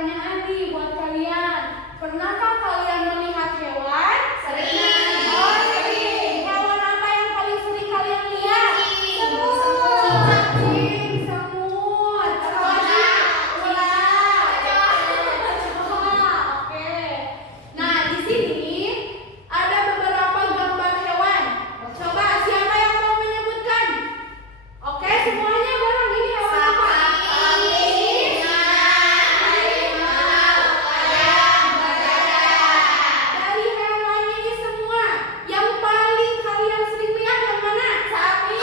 pertanyaan nih buat kalian. Pernahkah kalian melihat hewan? Sering. Oh, sering. Hewan apa yang paling sering kalian lihat? Cacing, semut, Oke. Nah, di sini ada beberapa gambar hewan. Coba siapa yang mau menyebutkan? Oke, semuanya bareng. Ini hewan apa? Dari hewan ini semua, yang paling kalian sering lihat yang mana? Sapi.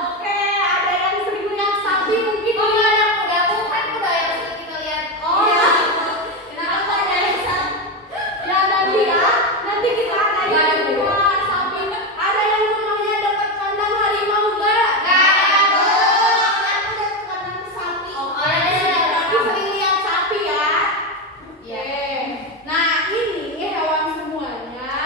Oke, ada yang sering lihat sapi mungkin. Oh, ya nanti ya. Nanti kita akan lihat sapi. Ada yang rumahnya dekat kandang harimau enggak? Oke, berarti sering lihat sapi ya. Oke. Nah, ini hewan semuanya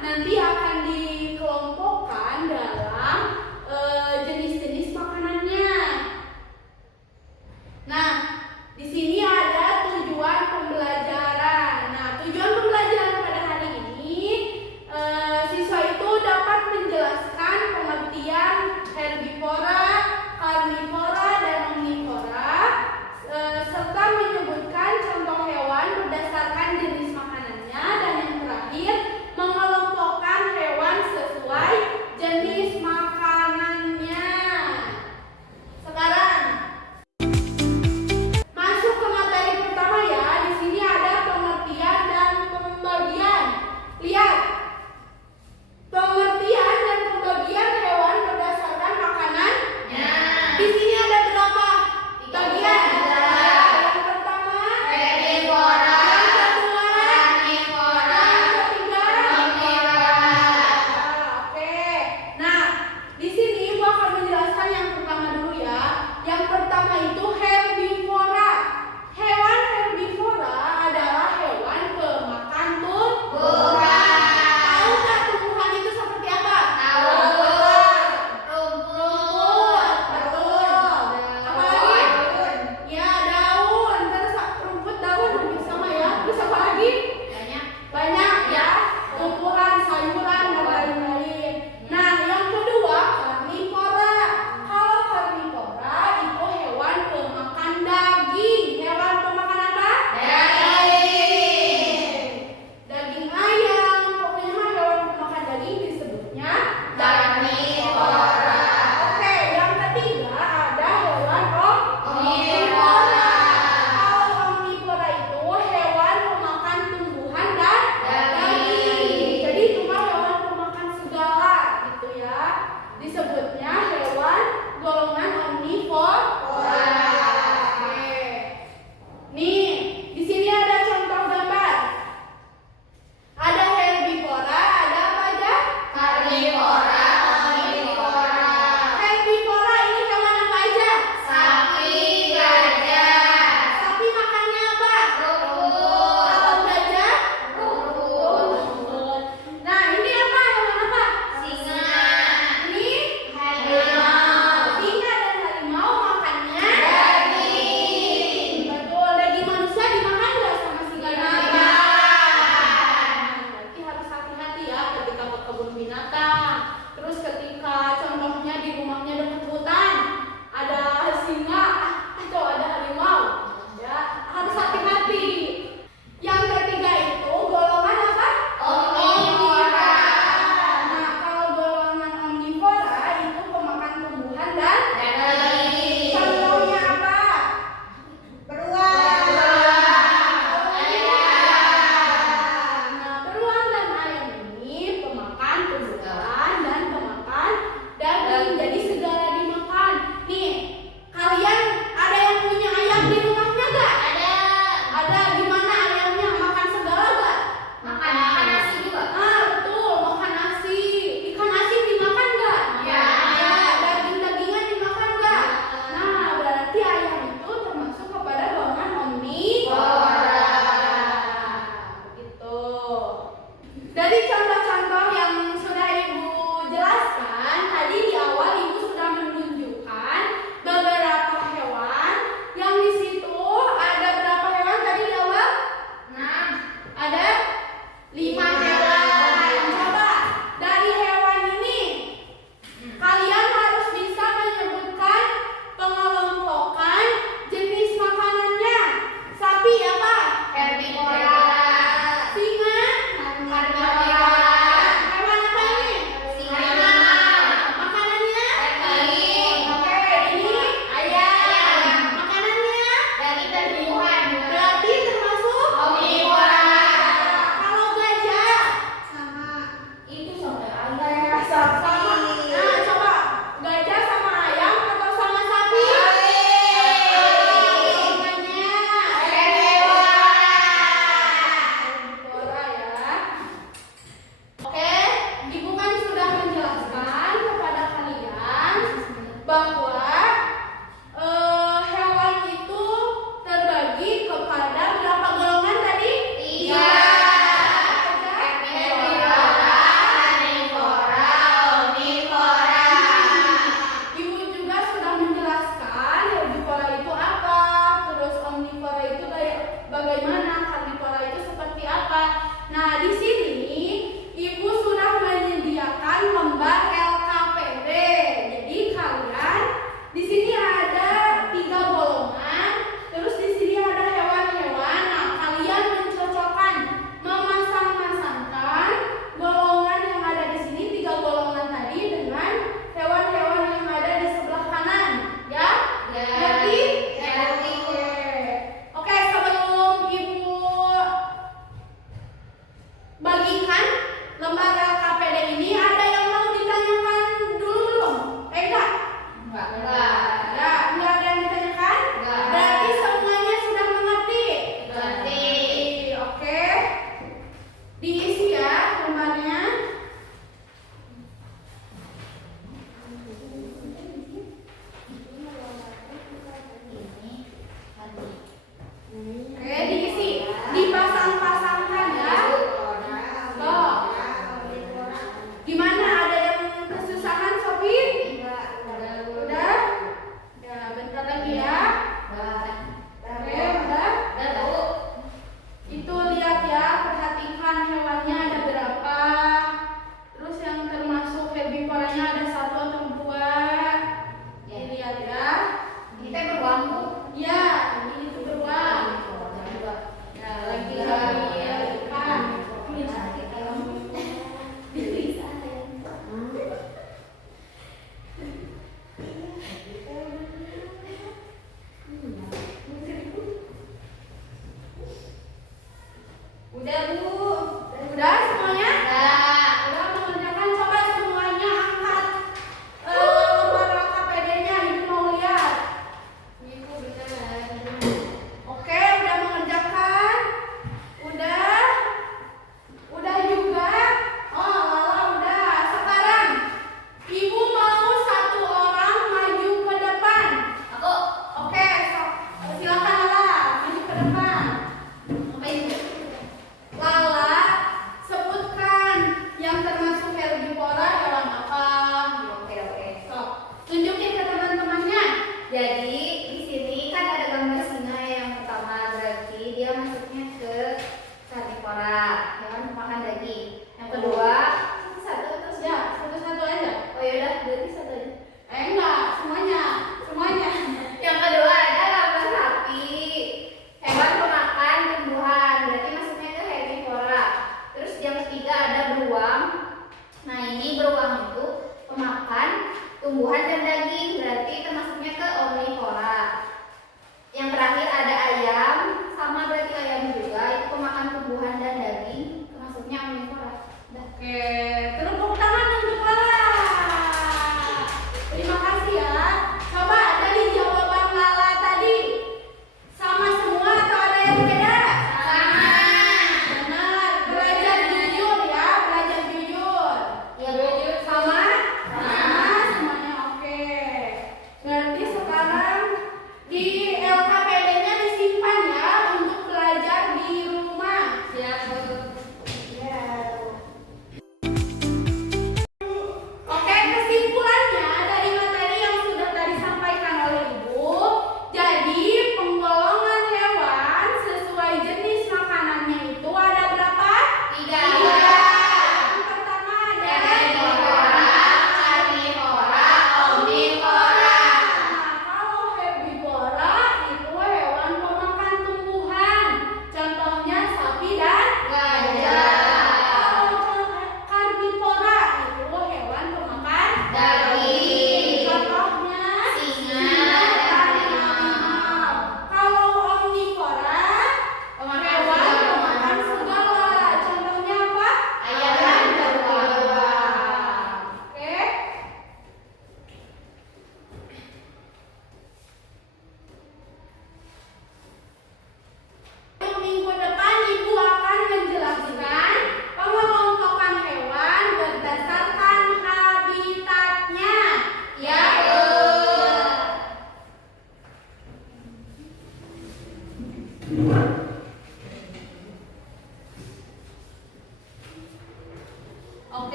nanti akan dikelompokkan dalam jenis-jenis makanannya. Nah, di sini ada tujuan pembelajaran. Nah, tujuan pembelajaran pada hari ini siswa itu dapat menjelaskan pengertian herbivora, karnivora, dan omnivora, serta menyebutkan contoh hewan berdasarkan jenis makanannya, dan yang terakhir mengelompokkan hewan sesuai jenis makanannya. Sekarang masuk ke materi pertama ya. Di sini ada pengertian dan pembagian. Lihat. Pengertian dan pembagian hewan berdasarkan makanan. Di sini